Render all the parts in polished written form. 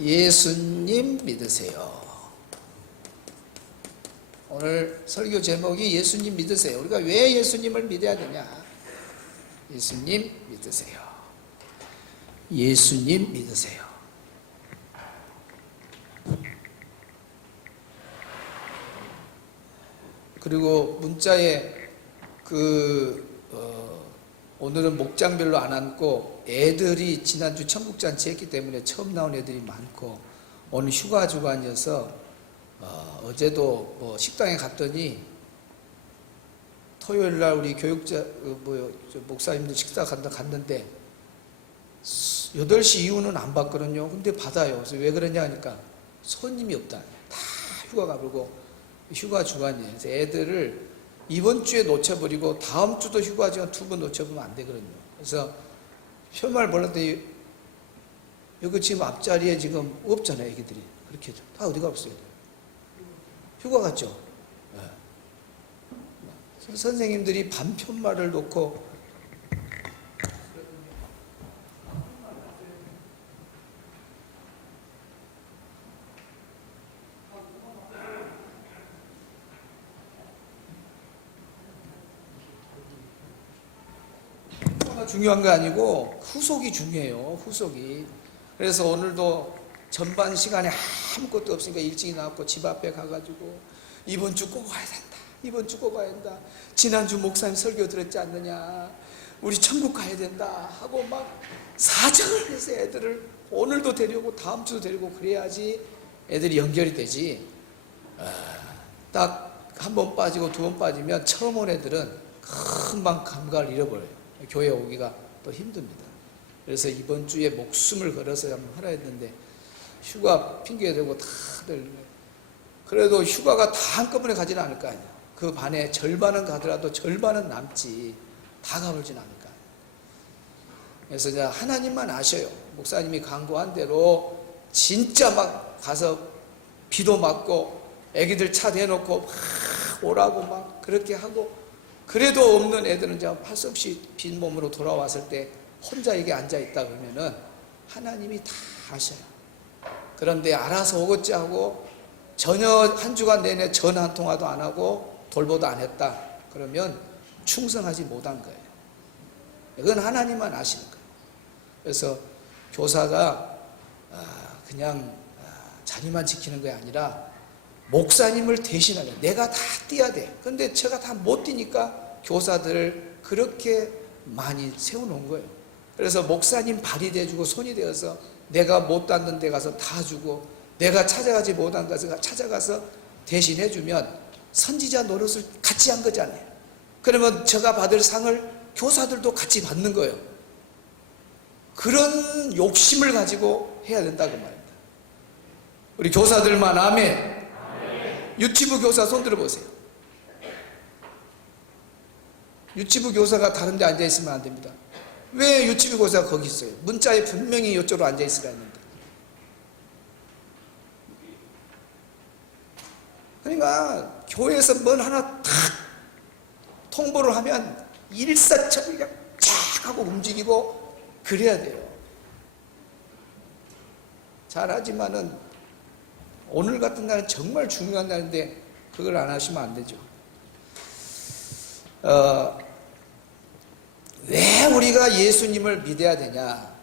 예수님 믿으세요. 오늘 설교 제목이 예수님 믿으세요. 우리가 왜 예수님을 믿어야 되냐? 예수님 믿으세요. 예수님 믿으세요. 그리고 문자에 오늘은 목장별로 안 앉고 애들이 지난주 천국잔치 했기 때문에 처음 나온 애들이 많고 오늘 휴가 주간이어서 어제도 식당에 갔더니 토요일날 우리 교육자 목사님들 식사 갔는데 8시 이후는 안 받거든요. 근데 받아요. 그래서 왜 그러냐 하니까 손님이 없다. 다 휴가 가버리고 휴가 주간이에요. 그래서 애들을 이번 주에 놓쳐버리고 다음 주도 휴가 주간 2번 놓쳐보면 안 되거든요. 그래서 편말 몰랐더니 여기 지금 앞자리에 지금 없잖아요. 애기들이. 그렇게 다 어디 갔어요? 휴가 갔죠. 네. 선생님들이 반편말을 놓고 중요한 거 아니고 후속이 중요해요. 후속이. 그래서 오늘도 전반 시간에 아무것도 없으니까 일찍 나왔고 집 앞에 가가지고 이번 주 꼭 와야 된다. 이번 주 꼭 와야 된다. 지난주 목사님 설교 들었지 않느냐. 우리 천국 가야 된다 하고 막 사정을 해서 애들을 오늘도 데리고 다음 주도 데리고 그래야지 애들이 연결이 되지. 딱 한 번 빠지고 2번 빠지면 처음 온 애들은 금방 감각을 잃어버려요. 교회 오기가 또 힘듭니다. 그래서 이번 주에 목숨을 걸어서 한번 하라 했는데 휴가 핑계대고 다들 그래도 휴가가 다 한꺼번에 가지는 않을 거 아니야. 그 반에 절반은 가더라도 절반은 남지 다 가버리진 않을 거 아니야. 그래서 이제 하나님만 아셔요. 목사님이 강구한 대로 진짜 막 가서 비도 맞고 애기들 차 대놓고 막 오라고 막 그렇게 하고 그래도 없는 애들은 이제 할 수 없이 빈 몸으로 돌아왔을 때 혼자 여기 앉아있다 그러면은 하나님이 다 아셔요. 그런데 알아서 오겠지 하고 전혀 한 주간 내내 전화 한 통화도 안 하고 돌보도 안 했다. 그러면 충성하지 못한 거예요. 이건 하나님만 아시는 거예요. 그래서 교사가 그냥 자리만 지키는 게 아니라 목사님을 대신하는 내가 다 뛰어야 돼. 근데 제가 다 못 뛰니까 교사들을 그렇게 많이 세워놓은 거예요. 그래서 목사님 발이 돼주고 손이 되어서 내가 못 닿는 데 가서 다 주고 내가 찾아가지 못한 곳에 찾아가서 대신해주면 선지자 노릇을 같이 한 거잖아요. 그러면 제가 받을 상을 교사들도 같이 받는 거예요. 그런 욕심을 가지고 해야 된다고 말입니다. 우리 교사들만 아멘. 유치부 교사 손 들어보세요. 유치부 교사가 다른 데 앉아있으면 안 됩니다. 왜 유치부 교사가 거기 있어요? 문자에 분명히 이쪽으로 앉아있으라 했는데. 그러니까 교회에서 뭘 하나 탁 통보를 하면 일사천리 그냥 쫙 하고 움직이고 그래야 돼요. 잘하지만은 오늘 같은 날은 정말 중요한 날인데 그걸 안 하시면 안 되죠. 왜 우리가 예수님을 믿어야 되냐?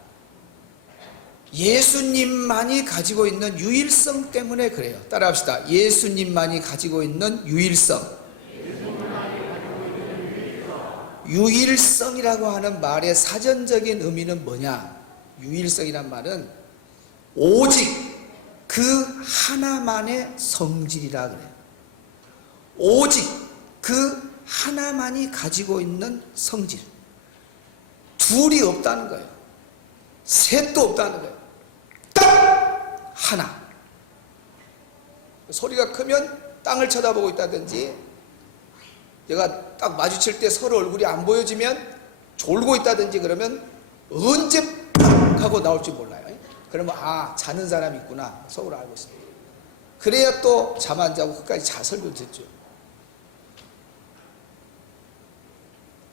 예수님만이 가지고 있는 유일성 때문에 그래요. 따라합시다. 예수님만이 가지고 있는 유일성. 유일성이라고 하는 말의 사전적인 의미는 뭐냐? 유일성이란 말은 오직 그 하나만의 성질이라 그래요. 오직 그 하나만이 가지고 있는 성질. 둘이 없다는 거예요. 셋도 없다는 거예요. 딱 하나. 소리가 크면 땅을 쳐다보고 있다든지 얘가 딱 마주칠 때 서로 얼굴이 안 보여지면 졸고 있다든지 그러면 언제 팍 하고 나올지 몰라요. 그러면 자는 사람이 있구나 속으로 알고 있습니다. 그래야 또 잠 안 자고 끝까지 설교 듣죠.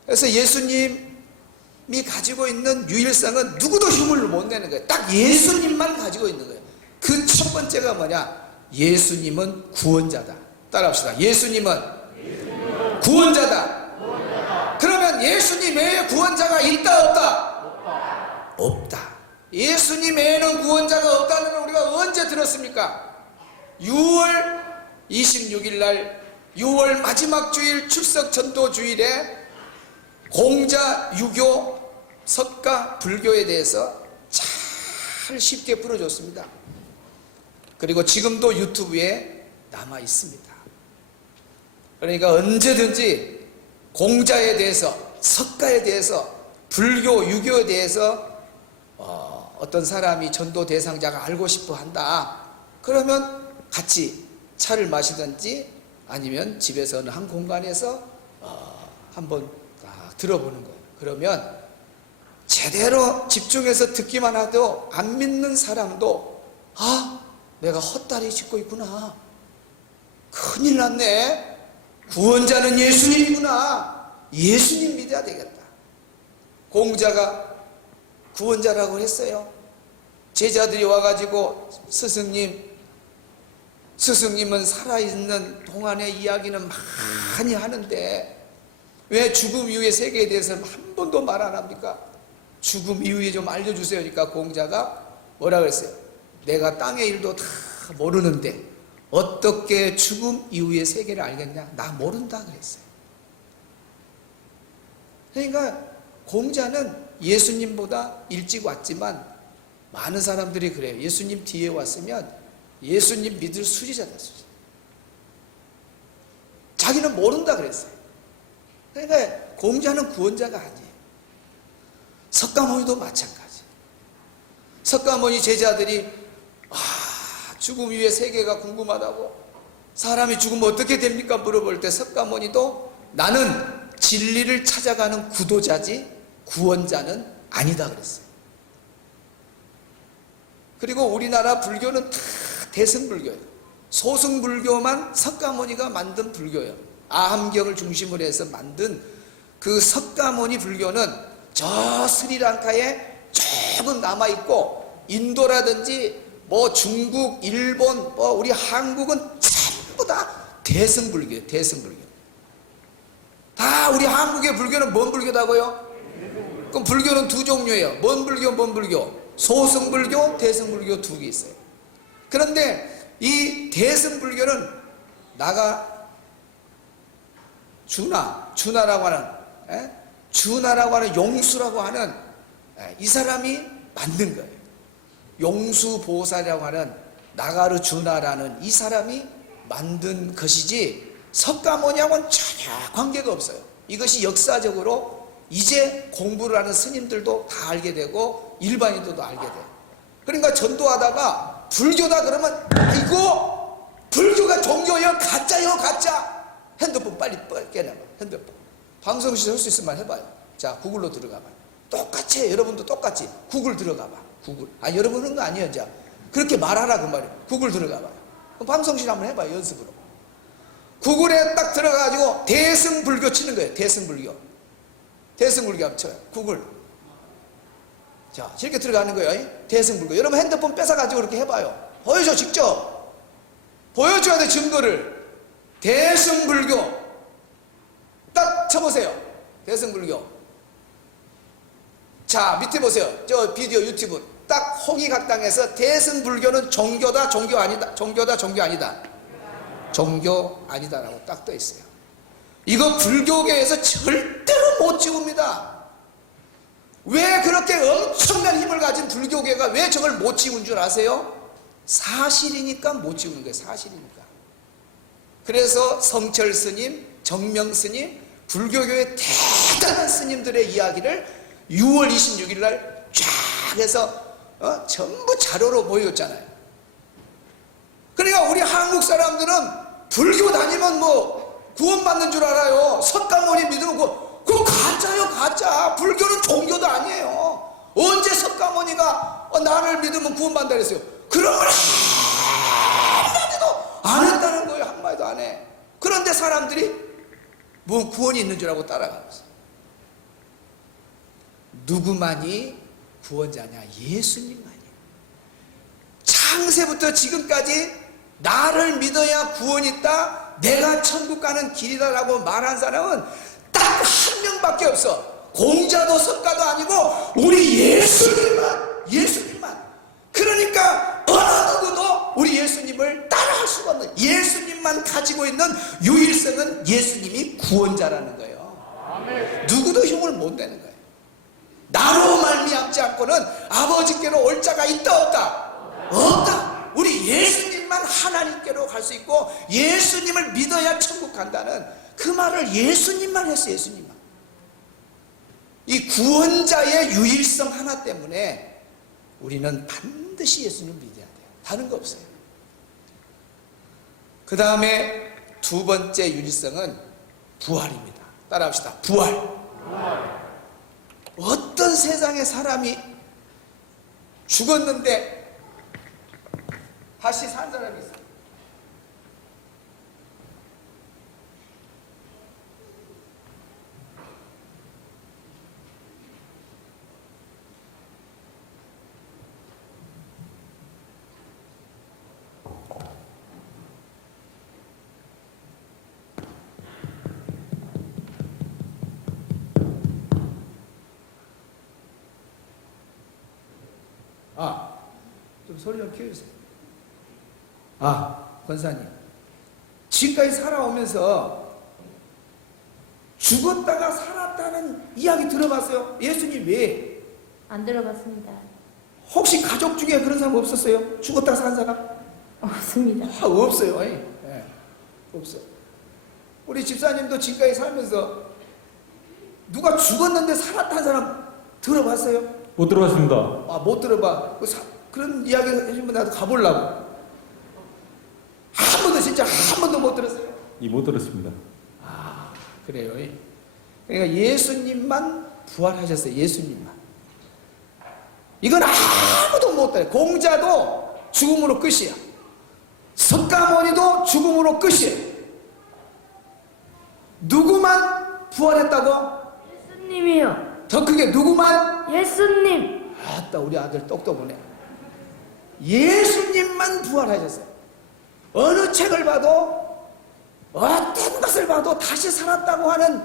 그래서 예수님이 가지고 있는 유일성은 누구도 흉을 못 내는 거예요. 딱 예수님만 가지고 있는 거예요. 그 첫 번째가 뭐냐? 예수님은 구원자다. 따라합시다. 예수님은 구원자다. 그러면 예수님 외에 구원자가 있다 없다? 없다. 예수님 외에는 구원자가 없다는 걸 우리가 언제 들었습니까? 6월 26일 날 6월 마지막 주일 출석 전도 주일에 공자, 유교, 석가, 불교에 대해서 잘 쉽게 풀어줬습니다. 그리고 지금도 유튜브에 남아 있습니다. 그러니까 언제든지 공자에 대해서, 석가에 대해서, 불교, 유교에 대해서 어떤 사람이 전도 대상자가 알고 싶어 한다. 그러면 같이 차를 마시든지 아니면 집에서 어느 한 공간에서 한번 들어보는 거예요. 그러면 제대로 집중해서 듣기만 해도 안 믿는 사람도 내가 헛다리 짚고 있구나. 큰일 났네. 구원자는 예수님이구나. 예수님 믿어야 되겠다. 공자가 구원자라고 했어요. 제자들이 와가지고 스승님은 살아있는 동안의 이야기는 많이 하는데 왜 죽음 이후의 세계에 대해서는 한 번도 말 안 합니까? 죽음 이후에 좀 알려주세요. 그러니까 공자가 뭐라 그랬어요? 내가 땅의 일도 다 모르는데 어떻게 죽음 이후의 세계를 알겠냐? 나 모른다 그랬어요. 그러니까 공자는 예수님보다 일찍 왔지만 많은 사람들이 그래요. 예수님 뒤에 왔으면 예수님 믿을 수지자다. 자기는 모른다 그랬어요. 그러니까 공자는 구원자가 아니에요. 석가모니도 마찬가지. 석가모니 제자들이 죽음 위의 세계가 궁금하다고, 사람이 죽으면 어떻게 됩니까? 물어볼 때 석가모니도 나는 진리를 찾아가는 구도자지 구원자는 아니다 그랬어요. 그리고 우리나라 불교는 다 대승불교예요. 소승불교만 석가모니가 만든 불교예요. 아함경을 중심으로 해서 만든 그 석가모니 불교는 저 스리랑카에 조금 남아있고, 인도라든지 중국, 일본, 우리 한국은 전부 다 대승불교예요. 대승불교. 다 우리 한국의 불교는 뭔 불교다고요? 그럼 불교는 두 종류예요. 뭔 불교? 소승불교, 대승불교 두 개 있어요. 그런데 이 대승불교는 나가 준하라고 하는 용수라고 하는 이 사람이 만든 거예요. 용수보살이라고 하는 나가르 준하라는 이 사람이 만든 것이지 석가모니하고는 전혀 관계가 없어요. 이것이 역사적으로 이제 공부를 하는 스님들도 다 알게 되고 일반인들도 알게 돼요. 그러니까 전도하다가 불교다 그러면 이거 불교가 종교예요? 가짜요? 가짜? 핸드폰 빨리 깨내봐. 핸드폰 방송실 할 수 있으면 해봐요. 자, 구글로 들어가봐요. 똑같이 해. 여러분도 똑같이 구글 들어가봐. 구글. 여러분 하는 거 아니에요. 이제 그렇게 말하라 그 말이에요. 구글 들어가봐요. 그럼 방송실 한번 해봐요. 연습으로. 구글에 딱 들어가가지고 대승불교 치는 거예요. 대승불교 한번 쳐요. 구글. 자, 이렇게 들어가는 거예요. 대승불교. 여러분 핸드폰 뺏어가지고 이렇게 해봐요. 보여줘. 직접 보여줘야 돼. 증거를. 대승불교 딱 쳐보세요. 대승불교. 자, 밑에 보세요. 저 비디오 유튜브 딱 홍익학당에서 대승불교는 종교다 종교 아니다, 종교다 종교 아니다, 종교 아니다라고 딱 떠 있어요. 이거 불교계에서 절대로 못 지웁니다. 왜 그렇게 엄청난 힘을 가진 불교계가 왜 저걸 못 지운 줄 아세요? 사실이니까 못 지우는 거예요. 사실이니까. 그래서 성철 스님, 정명 스님, 불교계의 대단한 스님들의 이야기를 6월 26일 날 쫙 해서 전부 자료로 보여줬잖아요. 그러니까 우리 한국 사람들은 불교 다니면 구원받는 줄 알아요. 석가모니 믿으면 그거 가짜요, 가짜. 불교는 종교도 아니에요. 언제 석가모니가 나를 믿으면 구원받는다 그랬어요? 그런 걸 한마디도 안 했다는 거예요. 한마디도 안 해. 그런데 사람들이 구원이 있는 줄 알고 따라가면서. 누구만이 구원자냐? 예수님만이. 창세부터 지금까지 나를 믿어야 구원이 있다, 내가 천국 가는 길이다라고 말한 사람은 딱 한 명밖에 없어. 공자도 석가도 아니고 우리 예수님만. 그러니까 어느 누구도 우리 예수님을 따라할 수가 없는, 예수님만 가지고 있는 유일성은 예수님이 구원자라는 거예요. 누구도 흉을 못 내는 거예요. 나로 말미암지 않고는 아버지께로 올 자가 있다 없다? 없다. 우리 예수님만 하나님께로 갈 수 있고 예수님을 믿어야 천국 간다는 그 말을 예수님만 했어요. 예수님만. 이 구원자의 유일성 하나 때문에 우리는 반드시 예수님을 믿어야 돼요. 다른 거 없어요. 그 다음에 두 번째 유일성은 부활입니다. 따라합시다. 부활. 어떤 세상에 사람이 죽었는데 다시 산 사람이 있어요. 좀 소리 좀 키워주세요. 권사님, 지금까지 살아오면서 죽었다가 살았다는 이야기 들어봤어요? 예수님 왜? 안 들어봤습니다. 혹시 가족 중에 그런 사람 없었어요? 죽었다가 산 사람? 없습니다. 없어요. 없어. 우리 집사님도 지금까지 살면서 누가 죽었는데 살았다는 사람 들어봤어요? 못 들어봤습니다. 못 들어봐. 그런 이야기 해주면 나도 가보려고. 한 번도, 진짜 한 번도 못 들었어요? 못 들었습니다. 그래요. 그러니까 예수님만 부활하셨어요. 예수님만. 이건 아무도 못 들어요. 공자도 죽음으로 끝이야. 석가모니도 죽음으로 끝이에요. 누구만 부활했다고? 예수님이요. 더 크게 누구만? 예수님. 아따, 우리 아들 똑똑하네. 예수님만 부활하셨어요. 어느 책을 봐도, 어떤 것을 봐도 다시 살았다고 하는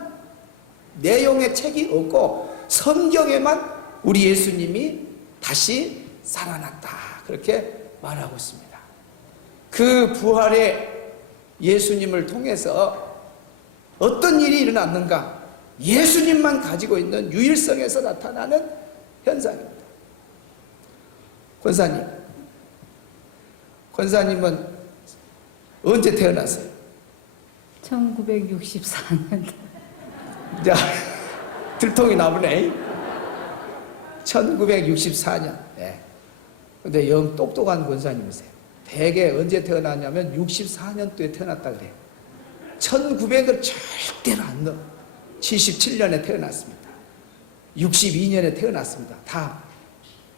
내용의 책이 없고 성경에만 우리 예수님이 다시 살아났다, 그렇게 말하고 있습니다. 그 부활의 예수님을 통해서 어떤 일이 일어났는가? 예수님만 가지고 있는 유일성에서 나타나는 현상입니다. 권사님은 언제 태어났어요? 1964년. 자, 들통이 나보네. 1964년. 근데 영 똑똑한 권사님이세요. 대개 언제 태어났냐면 64년도에 태어났다 그래요. 1900을 절대로 안 넣어. 77년에 태어났습니다. 62년에 태어났습니다. 다.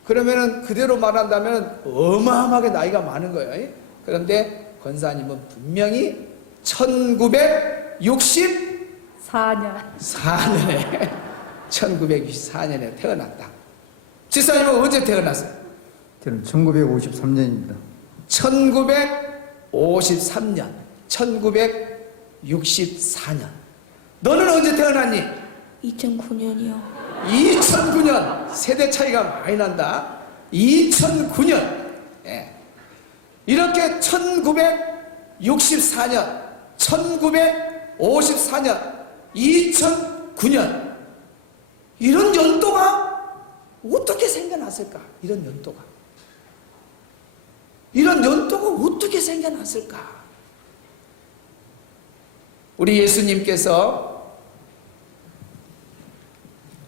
그러면은 그대로 말한다면 어마어마하게 나이가 많은 거예요. 그런데 권사님은 분명히 1964년에 태어났다. 집사님은 언제 태어났어요? 저는 1953년입니다. 1953년, 1964년. 너는 언제 태어났니? 2009년이요. 2009년. 세대 차이가 많이 난다. 2009년. 이렇게 1964년, 1954년, 2009년. 이런 연도가 어떻게 생겨났을까? 이런 연도가 어떻게 생겨났을까? 우리 예수님께서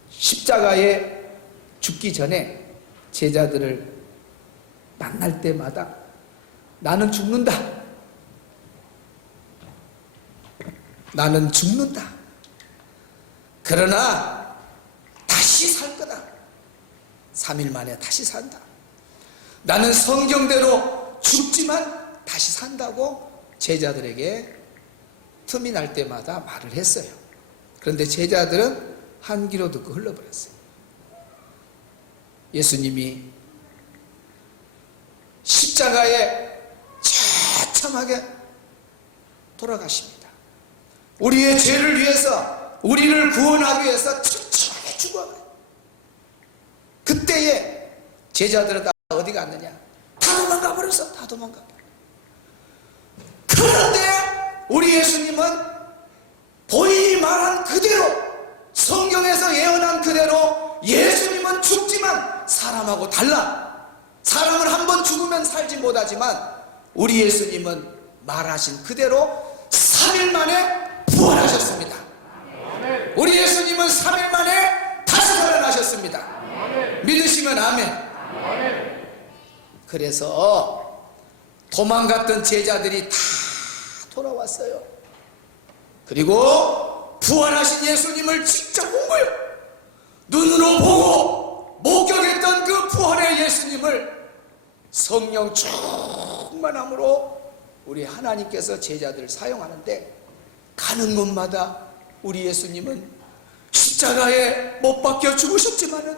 십자가에 죽기 전에 제자들을 만날 때마다 나는 죽는다. 나는 죽는다. 그러나 다시 살 거다. 3일 만에 다시 산다. 나는 성경대로 죽지만 다시 산다고 제자들에게 틈이 날 때마다 말을 했어요. 그런데 제자들은 한 귀로 듣고 흘러버렸어요. 예수님이 십자가에 처참하게 돌아가십니다. 우리의 죄를 위해서, 우리를 구원하기 위해서 처참하게 죽어가요. 그때에 제자들은 다 어디 갔느냐? 다 도망가버렸어. 다 도망가버렸어. 그런데 우리 예수님은 본인이 말한 그대로, 성경에서 예언한 그대로 예수님은 죽지만 사람하고 달라. 사람은 한 번 죽으면 살지 못하지만 우리 예수님은 말하신 그대로 3일 만에 부활하셨습니다. 우리 예수님은 3일 만에 다시 살아나셨습니다. 믿으시면 아멘. 그래서 도망갔던 제자들이 다 돌아왔어요. 그리고 부활하신 예수님을 직접 본 거예요. 눈으로 보고 목격했던 그 부활의 예수님을 성령 충만함으로 우리 하나님께서 제자들을 사용하는데, 가는 곳마다 우리 예수님은 십자가에 못 박혀 죽으셨지만은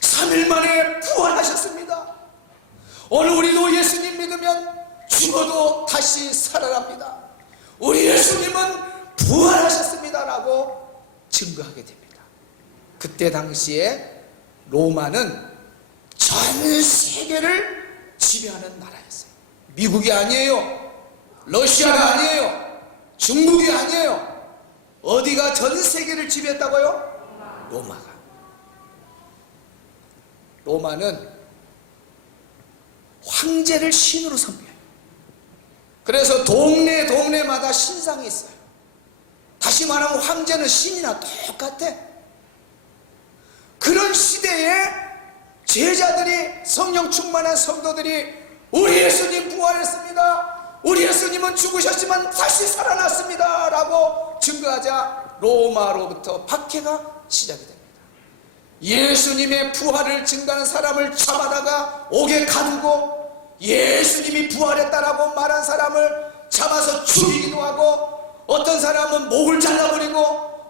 3일 만에 부활하셨습니다. 오늘 우리도 예수님 믿으면 죽어도 다시 살아납니다. 우리 예수님은 부활하셨습니다라고 증거하게 됩니다. 그때 당시에 로마는 전 세계를 지배하는 나라였어요. 미국이 아니에요. 러시아가 아니에요. 중국이 아니에요. 어디가 전 세계를 지배했다고요? 로마가. 로마는 황제를 신으로 섬겨요. 그래서 동네마다 신상이 있어요. 다시 말하면 황제는 신이나 똑같아. 그런 시대에 제자들이, 성령 충만한 성도들이 우리 예수님 부활했습니다, 우리 예수님은 죽으셨지만 다시 살아났습니다 라고 증거하자 로마로부터 박해가 시작이 됩니다. 예수님의 부활을 증거하는 사람을 잡아다가 옥에 가두고, 예수님이 부활했다라고 말한 사람을 잡아서 죽이기도 하고, 어떤 사람은 목을 잘라버리고,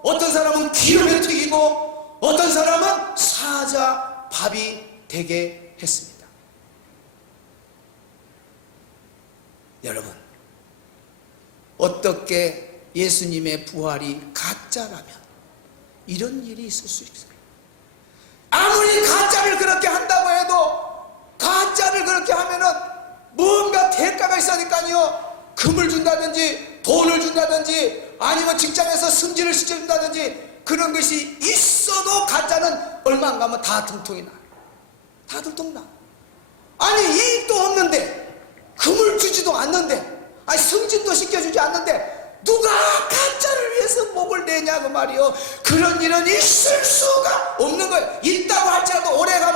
어떤 사람은 기름에 튀기고, 어떤 사람은 사자 밥이 되게 했습니다. 여러분, 어떻게 예수님의 부활이 가짜라면 이런 일이 있을 수 있어요? 아무리 가짜를 그렇게 한다고 해도, 가짜를 그렇게 하면은 뭔가 대가가 있으니까요. 금을 준다든지 돈을 준다든지 아니면 직장에서 승진을 시켜준다든지 그런 것이 있어도 가짜는 얼마 안 가면 다 들통이 나. 다 들통나. 아니 이익도 없는데, 금을 주지도 않는데, 아니 승진도 시켜주지 않는데 누가 가짜를 위해서 목을 내냐고 말이요. 그런 일은 있을 수가 없는 거예요. 있다고 할지라도 오래가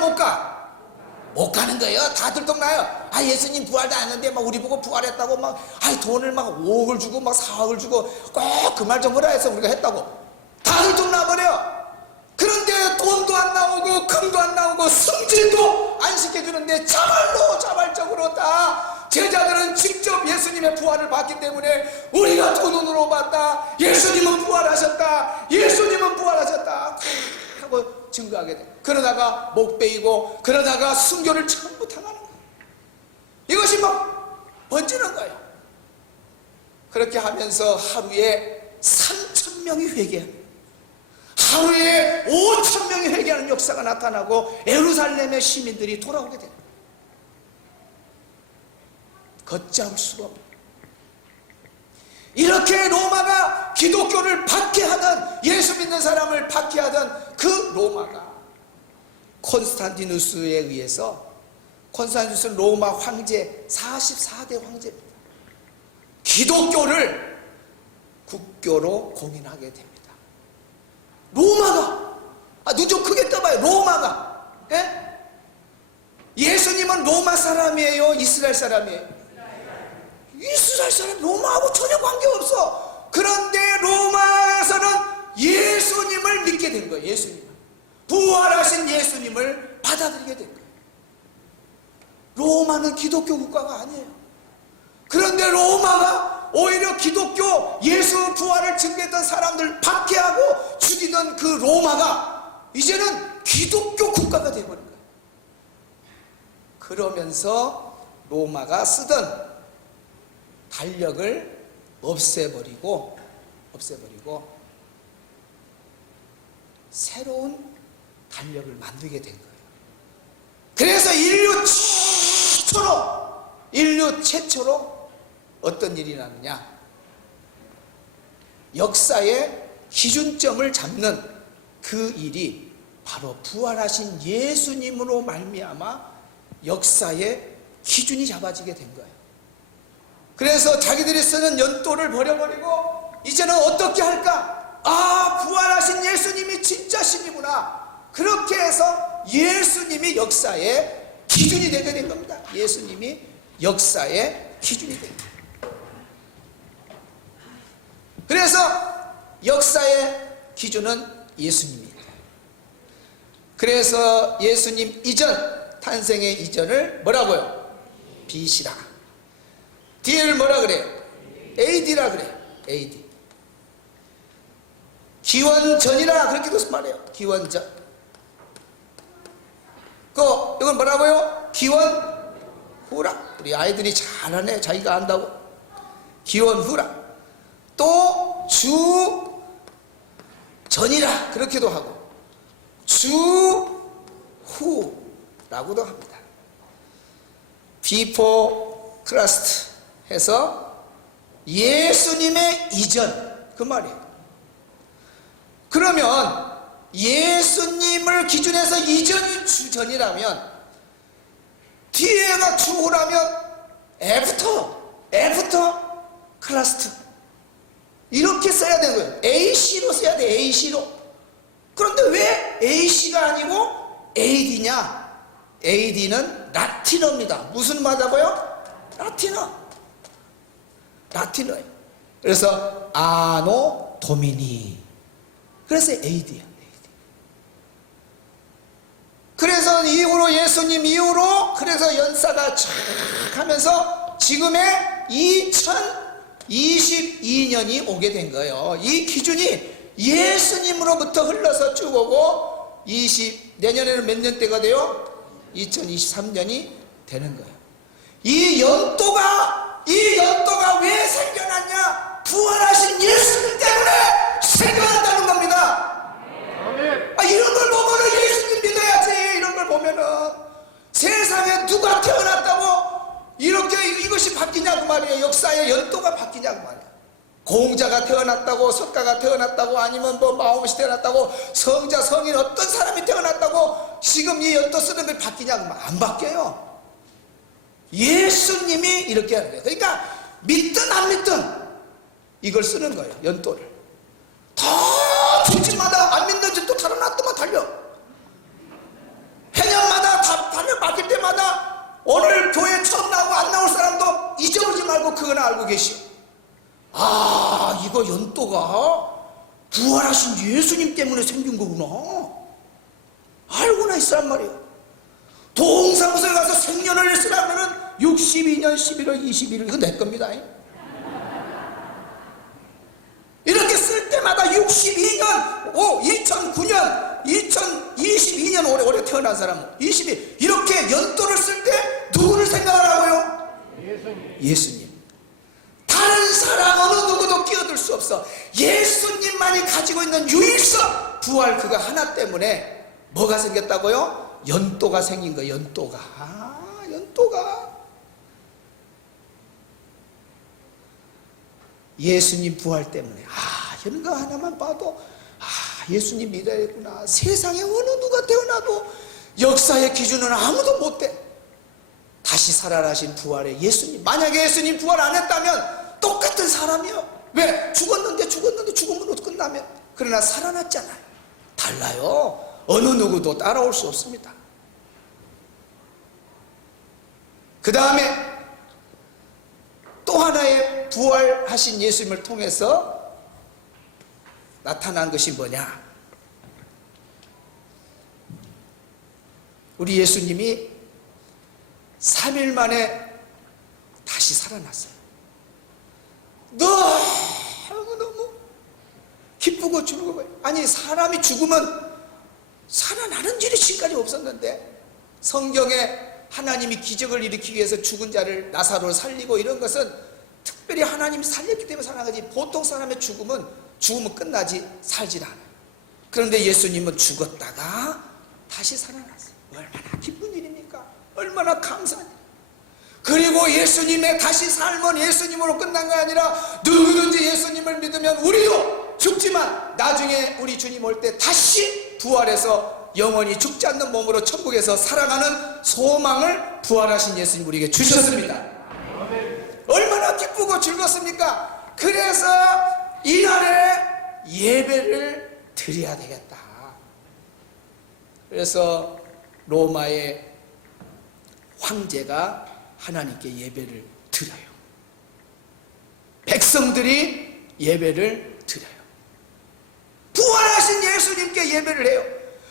못 가는 거예요. 다 들통나요. 아 예수님 부활도 안 했는데 막 우리 보고 부활했다고 막 돈을 막 5억을 주고 막 4억을 주고 꼭 그 말 좀 하라 해서 우리가 했다고 다 들통나버려. 그런데 돈도 안 나오고 금도 안 나오고 승진도 안 시켜주는데 자발적으로 다 제자들은 직접 예수님의 부활을 봤기 때문에 우리가 두 눈으로 봤다, 예수님은 부활하셨다, 예수님은 부활하셨다 하고 증거하게 돼. 그러다가 목 베이고, 그러다가 순교를 전부 당하는 거예요. 이것이 막 번지는 거예요. 그렇게 하면서 하루에 3,000명이 회개합니다. 하루에 5,000명이 회개하는 역사가 나타나고 예루살렘의 시민들이 돌아오게 됩니다. 걷잡을 수가 없는, 이렇게 로마가 기독교를 박해하던, 예수 믿는 사람을 박해하던 그 로마가 콘스탄티누스에 의해서, 콘스탄티누스는 로마 황제 44대 황제입니다. 기독교를 국교로 공인하게 됩니다. 로마가, 눈 좀 크게 떠봐요. 로마가, 예수님은 로마 사람이에요, 이스라엘 사람이에요? 이스라엘 사람, 로마하고 전혀 관계없어. 그런데 로마에서는 예수님을 믿게 된 거예요. 예수님을, 부활하신 예수님을 받아들이게 된 거예요. 로마는 기독교 국가가 아니에요. 그런데 로마가 오히려 기독교, 예수 부활을 증거했던 사람들 박해하고 죽이던 그 로마가 이제는 기독교 국가가 되어버린 거예요. 그러면서 로마가 쓰던 달력을 없애버리고 새로운 달력을 만들게 된 거예요. 그래서 인류 최초로 어떤 일이 나느냐, 역사의 기준점을 잡는 그 일이 바로 부활하신 예수님으로 말미암아 역사의 기준이 잡아지게 된 거예요. 그래서 자기들이 쓰는 연도를 버려버리고 이제는 어떻게 할까? 아, 부활하신 예수님이 진짜 신이구나. 그렇게 해서 예수님이 역사의 기준이 되게 된 겁니다. 예수님이 역사의 기준이 된 거예요. 그래서 역사의 기준은 예수님입니다. 그래서 예수님 이전, 탄생의 이전을 뭐라고요? BC라. D를 뭐라 그래요? AD라 그래요. AD. 기원전이라 그렇게도 말해요. 기원전. 이건 뭐라고요? 기원후라. 우리 아이들이 잘하네. 자기가 안다고. 기원후라. 또 주전이라 그렇게도 하고 주후라고도 합니다. Before Christ 해서 예수님의 이전, 그 말이에요. 그러면 예수님을 기준해서 이전이 주전이라면 뒤에가 주후라면 After Christ 이렇게 써야 되는 거예요. AC로 써야 돼. AC로. 그런데 왜 AC가 아니고 AD냐? AD는 라틴어입니다. 무슨 말이라고요? 라틴어예요. 그래서 아노 도미니. 그래서 AD야. 그래서 이후로 예수님 이후로 그래서 연사가 쫙 하면서 지금의 2022년이 오게 된 거예요. 이 기준이 예수님으로부터 흘러서 쭉 오고 내년에는 몇 년대가 돼요? 2023년이 되는 거예요. 이 연도가 왜 생겨났냐? 부활하신 예수님 때문에 생겨났다는 겁니다. 이런 걸 보면은 예수님 믿어야지. 이런 걸 보면은 세상에 누가 태어났다고 이렇게 이것이 바뀌냐고 말이에요. 역사의 연도가 바뀌냐고 말이에요. 공자가 태어났다고, 석가가 태어났다고, 아니면 뭐 마음씨 태어났다고, 성자, 성인 어떤 사람이 태어났다고 지금 이 연도 쓰는 게 바뀌냐고 안 바뀌어요. 예수님이 이렇게 하는 거예요. 그러니까 믿든 안 믿든 이걸 쓰는 거예요. 연도를. 다 집집마다 안 믿는 집도 다른 놔두면 달려. 해년마다 다 달려. 맡길 때마다 오늘 교회 처음 나오고 안 나올 사람도 잊어보지 말고 그거나 알고 계시오. 아, 이거 연도가 부활하신 예수님 때문에 생긴 거구나. 알고나 있으란 말이에요. 동사무소에 가서 생년을 쓰라면은 62년 11월 21일 이거 내 겁니다. 이렇게 쓸 때마다 62년, 2009년, 2022년 올해 태어난 사람 22 이렇게 연도를 쓸 때 누구를 생각하라고요? 예수님. 다른 사람 어느 누구도 끼어들 수 없어. 예수님만이 가지고 있는 유일성 부활 그가 하나 때문에 뭐가 생겼다고요? 연도가 생긴 거예요. 연도가. 연도가. 예수님 부활 때문에 이런 거 하나만 봐도 예수님 믿어야겠구나. 세상에 어느 누가 태어나도 역사의 기준은 아무도 못돼. 다시 살아나신 부활의 예수님. 만약에 예수님 부활 안 했다면 똑같은 사람이요. 왜? 죽었는데 죽음으로 끝나면. 그러나 살아났잖아요. 달라요. 어느 누구도 따라올 수 없습니다. 그 다음에 또 하나의 부활하신 예수님을 통해서 나타난 것이 뭐냐? 우리 예수님이 3일 만에 다시 살아났어요. 너무 기쁘고 즐거워요. 아니, 사람이 죽으면 살아나는 일이 지금까지 없었는데 성경에 하나님이 기적을 일으키기 위해서 죽은 자를 나사로를 살리고 이런 것은 특별히 하나님이 살렸기 때문에 살아난 거지, 보통 사람의 죽으면 끝나지 살질 않아요. 그런데 예수님은 죽었다가 다시 살아났어요. 얼마나 기쁜 일입니까? 얼마나 감사한 일. 그리고 예수님의 다시 삶은 예수님으로 끝난 게 아니라 누구든지 예수님을 믿으면 우리도 죽지만 나중에 우리 주님 올 때 다시 부활해서 영원히 죽지 않는 몸으로 천국에서 살아가는 소망을 부활하신 예수님 우리에게 주셨습니다. 얼마나 기쁘고 즐겁습니까? 그래서 이날에 예배를 드려야 되겠다. 그래서 로마의 황제가 하나님께 예배를 드려요. 백성들이 예배를 드려요. 부활하신 예수님께 예배를 해요.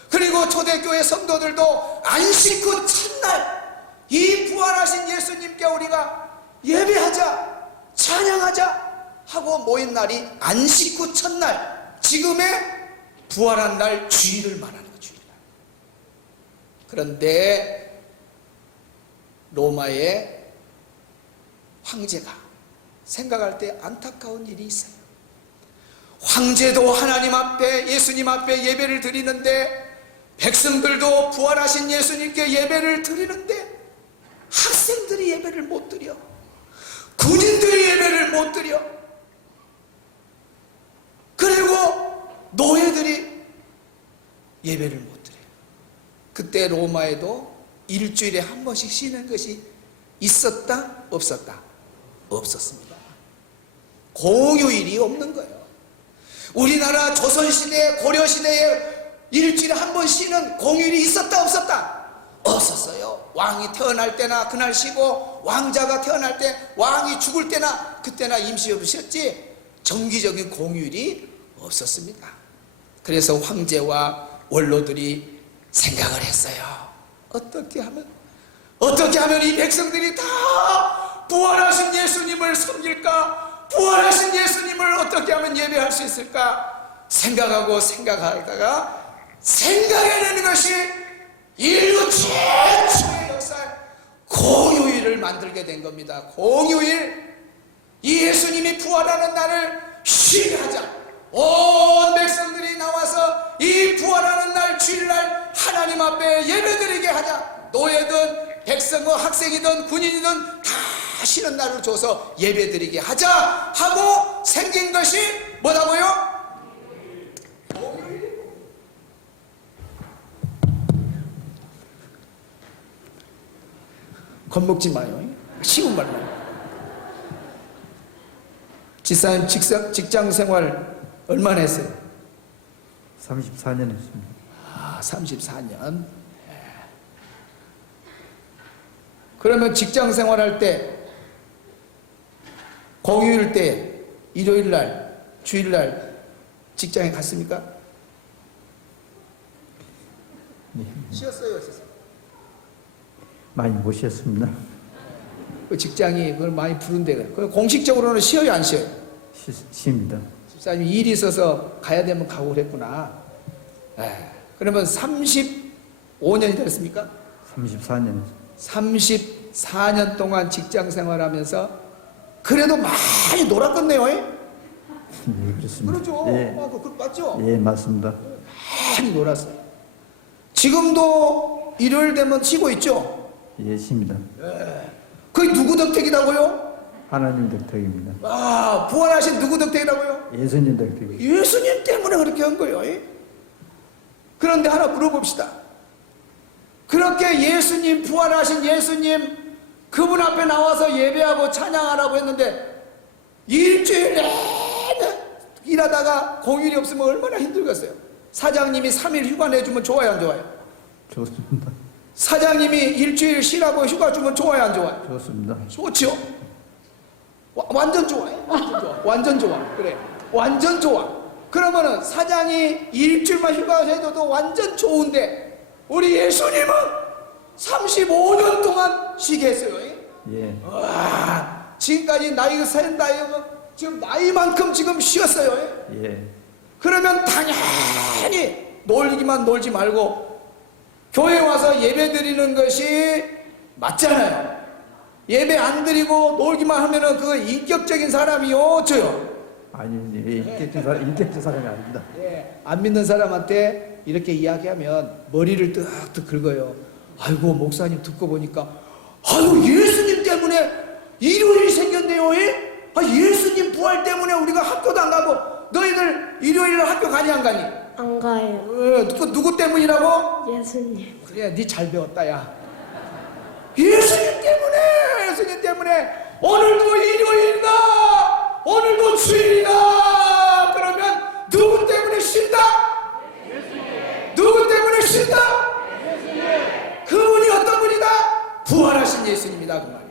그리고 초대교회 성도들도 안식 후 첫날 이 부활하신 예수님께 우리가 예배하자, 찬양하자 하고 모인 날이 안식 후 첫날, 지금의 부활한 날 주일을 말하는 거예요. 주일날. 그런데 로마의 황제가 생각할 때 안타까운 일이 있어요. 황제도 하나님 앞에, 예수님 앞에 예배를 드리는데, 백성들도 부활하신 예수님께 예배를 드리는데 학생들이 예배를 못 드려, 군인들이 예배를 못 드려, 그리고 노예들이 예배를 못 드려요. 그때 로마에도 일주일에 한 번씩 쉬는 것이 있었다? 없었다? 없었습니다. 공휴일이 없는 거예요. 우리나라 조선시대, 고려시대에 일주일에 한 번 쉬는 공휴일이 있었다? 없었다? 없었어요. 왕이 태어날 때나 그날 쉬고, 왕자가 태어날 때, 왕이 죽을 때나 그때나 임시로 쉬었지 정기적인 공휴일이 없었습니다. 그래서 황제와 원로들이 생각을 했어요. 어떻게 하면 이 백성들이 다 부활하신 예수님을 섬길까? 부활하신 예수님을 어떻게 하면 예배할 수 있을까? 생각하다가 생각해내는 것이 인류 최초의 역사에 공휴일을 만들게 된 겁니다. 공휴일, 이 예수님이 부활하는 날을 쉬게 하자. 온 백성들이 나와서 이 부활하는 날 주일날 하나님 앞에 예배드리게 하자. 노예든 백성이든 학생이든 군인이든 다 쉬는 날을 줘서 예배드리게 하자 하고 생긴 것이 뭐라고요? 겁먹지 마요. 쉬운 말로. 지사님 직장 생활 얼마나 했어요? 34년 했습니다. 34년. 그러면 직장 생활할 때, 공휴일 때, 일요일 날, 주일 날 직장에 갔습니까? 네. 쉬었어요? 많이 못 쉬었습니다. 그 직장이 그걸 많이 부른데, 그럼 공식적으로는 쉬어요, 안 쉬어요? 쉽니다. 집사님이 일이 있어서 가야 되면 가고 그랬구나. 그러면 35년이 됐습니까? 34년. 34년 동안 직장 생활하면서 그래도 많이 놀았겠네요. 네, 그렇습니다. 그렇죠. 예, 맞죠? 예, 맞습니다. 많이 놀았어요. 지금도 일요일 되면 쉬고 있죠? 예, 쉽니다. 그게 누구 덕택이라고요? 하나님 덕택입니다. 부활하신 누구 덕택이라고요? 예수님 덕택입니다. 예수님 때문에 그렇게 한 거예요. 그런데 하나 물어봅시다. 그렇게 예수님, 부활하신 예수님, 그분 앞에 나와서 예배하고 찬양하라고 했는데 일주일 내내 일하다가 공휴일이 없으면 얼마나 힘들겠어요. 사장님이 3일 휴가 내주면 좋아요, 안 좋아요? 좋습니다. 사장님이 일주일 쉬라고 휴가 주면 좋아요, 안 좋아요? 좋습니다. 좋죠? 완전 좋아요. 완전 좋아. 완전 좋아. 그래. 완전 좋아. 그러면은 사장이 일주일만 휴가해줘도 완전 좋은데 우리 예수님은 35년 동안 쉬게 했어요. 예, 와, 지금까지 나이가 센 나이면 지금 나이만큼 지금 쉬었어요. 예, 그러면 당연히 놀기만 놀지 말고 교회 와서 예배 드리는 것이 맞잖아요. 예배 안 드리고 놀기만 하면은 그거 인격적인 사람이요, 저요? 아닙니다. 인격적 사람이 아닙니다. 예, 안 믿는 사람한테 이렇게 이야기하면 머리를 뜩뜩 긁어요. 아이고, 목사님 듣고 보니까, 아이고, 예수님 때문에 일요일이 생겼네요. 예? 아, 예수님 부활 때문에 우리가 학교도 안 가고, 너희들 일요일에 학교 가니 안 가니? 안 가요. 누구 때문이라고? 예수님. 그래, 니 잘 배웠다, 야. 예수님 때문에, 오늘도 일요일이다! 오늘도 주일이다! 그러면, 누구 때문에 쉰다? 누구 때문에 쉰다? 그분이 어떤 분이다? 부활하신 예수님이다, 그 말이야.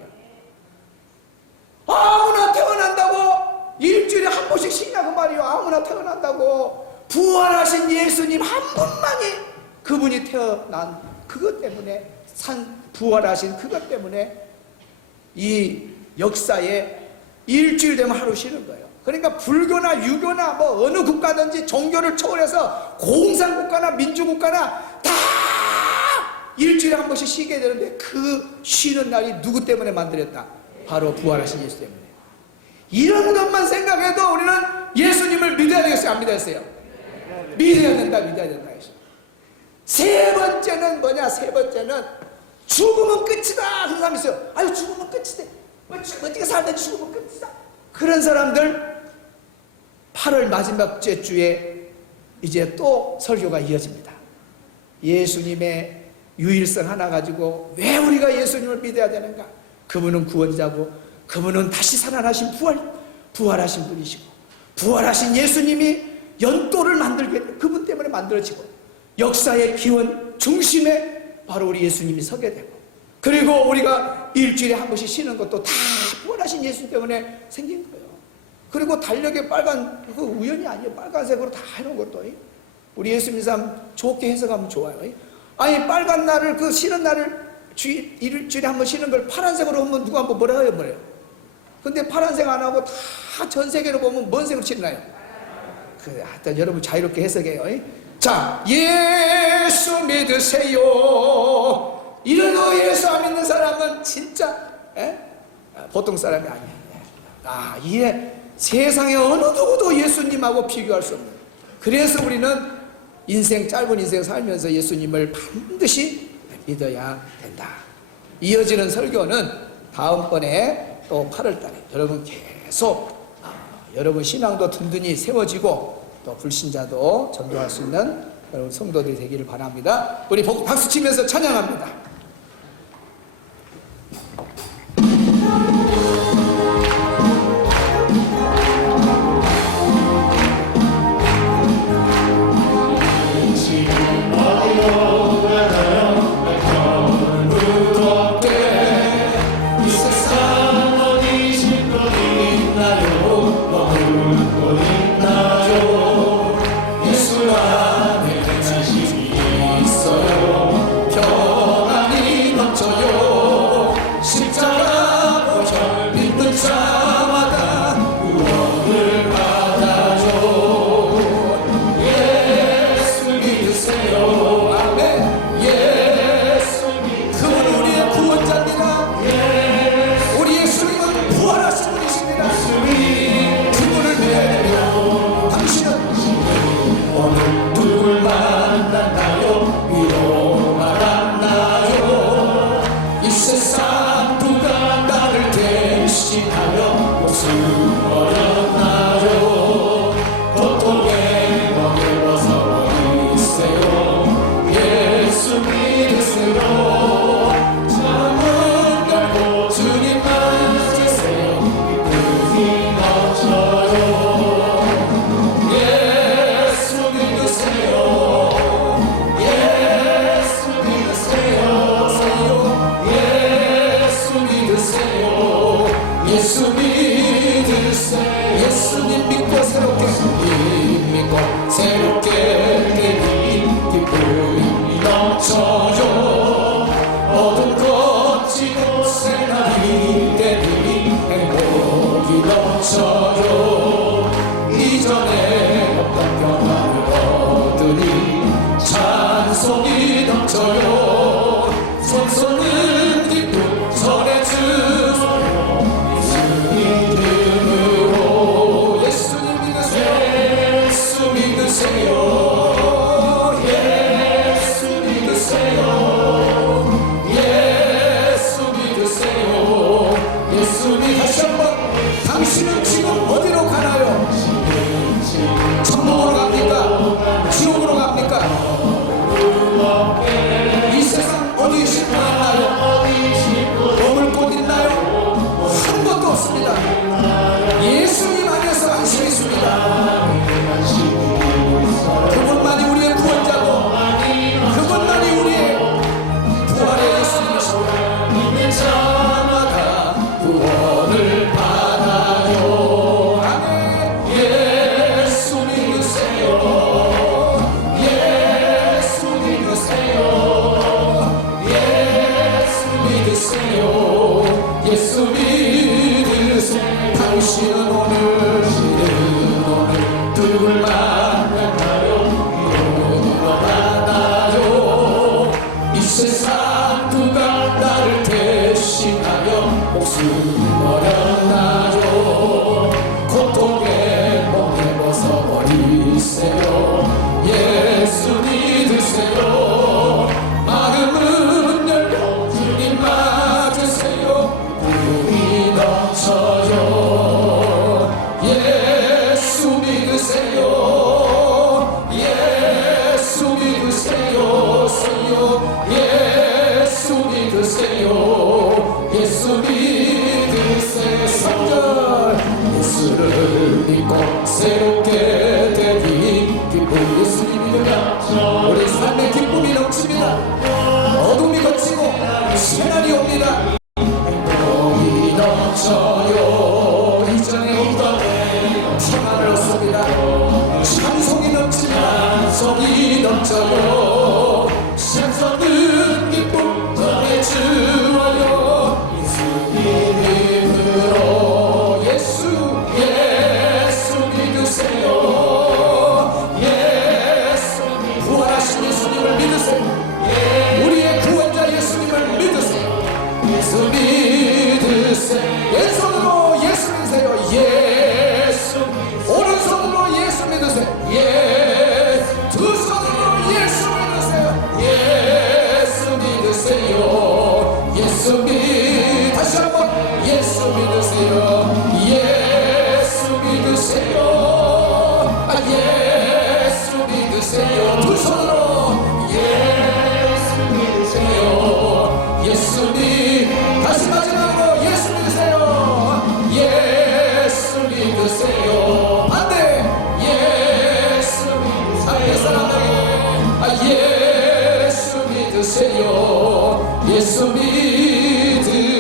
아무나 태어난다고 일주일에 한 번씩 쉬냐, 그 말이요. 아무나 태어난다고. 부활하신 예수님 한 분만이 그분이 태어난 그것 때문에 부활하신 그것 때문에 이 역사에 일주일 되면 하루 쉬는 거예요. 그러니까 불교나 유교나 뭐 어느 국가든지 종교를 초월해서 공산국가나 민주국가나 다 일주일에 한 번씩 쉬게 되는데 그 쉬는 날이 누구 때문에 만들었다? 바로 부활하신 예수 때문에. 이런 것만 생각해도 우리는 예수님을 믿어야 되겠어요? 안 믿어야 되겠어요? 믿어야 된다, 믿어야 된다. 세 번째는 뭐냐? 세 번째는 죽으면 끝이다. 그런 사람이 있어요. 아유, 죽으면 끝이다. 어떻게 살든지 죽으면 끝이다. 그런 사람들 8월 마지막 주에 이제 또 설교가 이어집니다. 예수님의 유일성 하나 가지고 왜 우리가 예수님을 믿어야 되는가? 그분은 구원자고, 그분은 다시 살아나신 부활하신 분이시고, 부활하신 예수님이 연도를 만들게 돼. 그분 때문에 만들어지고, 역사의 기원 중심에 바로 우리 예수님이 서게 되고, 그리고 우리가 일주일에 한 번씩 쉬는 것도 다 부활하신 예수 때문에 생긴 거예요. 그리고 달력에 빨간, 그 우연이 아니에요. 빨간색으로 다 해놓은 것도. 우리 예수 믿는 사람 좋게 해석하면 좋아요. 아니, 빨간 날을, 그 쉬는 날을 일주일에 한 번 쉬는 걸 파란색으로 하면 누가 한번 뭐라 해요? 근데 파란색 안 하고 다 전 세계로 보면 뭔 색으로 칠나요? 하여튼 여러분 자유롭게 해석해요. 자, 예수 믿으세요. 이런 예수 안 믿는 사람은 진짜 보통 사람이 아니에요. 이게 세상에 어느 누구도 예수님하고 비교할 수 없는. 그래서 우리는 짧은 인생 살면서 예수님을 반드시 믿어야 된다. 이어지는 설교는 다음번에 또 8월달에 여러분 계속 여러분 신앙도 든든히 세워지고 또 불신자도 전도할 수 있는 여러분 성도들이 되기를 바랍니다. 우리 박수 치면서 찬양합니다. 예수님 믿고 새롭게 믿고 새롭게 되니 기쁨이 넘쳐요. 어둠 거치고 새날이 되니 행복이 넘쳐요. 이전에 없던 평안을 얻으니 찬송이 넘쳐요. 손소는 기쁨 예수님 다시 한번 당신은 지금 어디로 가나요? 천국으로 갑니까? 지옥으로 갑니까? 이 세상 어디 싣고 있나요? 머물 곳 있나요? 한 곳도 없습니다. 예수님 안에서 안심이 있습니다. 그분만이 우리의 구원자고 그분만이 우리의 부활의 예수님이십니다. 자마다 구원을 받아요. 아멘. 예수 믿으세요. 예수 믿으세요. 예수 믿으세요. 예수 믿으세요. 당신은 오늘 누굴 만나요? 누굴 만나요? 이 세상 누가 나를 대신하여 목숨 버렸나요? 고통에 목에 벗어버리세요. 예수 믿으세요. 마음은 열려 주님 맞으세요. 부흥이 넘쳐요. 예수 믿으세요. 예수 믿으세요. 예수 믿으세요. 예수 믿으세요. 3절 예수를 믿고 새롭게 되니 기쁨 예수님 믿으면 우리 삶의 기쁨이 넘칩니다. 어둠이 거치고 시간이 옵니다. 행복이 넘쳐요. 이전에 없던 평안을 얻습니다. 찬송이 넘칩니다. 찬송이 넘쳐요. 샘솟는 기쁨 전해주어요. 예수님으로 예수 믿으세요. 예수 부활하신 예수님을 믿으세요. 우리의 구원자 예수님을 믿으세요. 예수 믿으세요. 왼손으로 예수 믿으세요. 예수 오른손으로 예수 믿으세요. 두 손으로 예수 믿으세요. 예수 믿으세요. 예수 다시 한번 예수 믿으세요. 예수 믿으세요. 예수 믿으세요. 두 손으로 예수 믿으세요. 예수 다시 마지막으로 예수 믿으세요. 예수 믿으세요. 반대 예수 믿으세요. 사람에게 예수 믿으세요. 예수 믿으세요.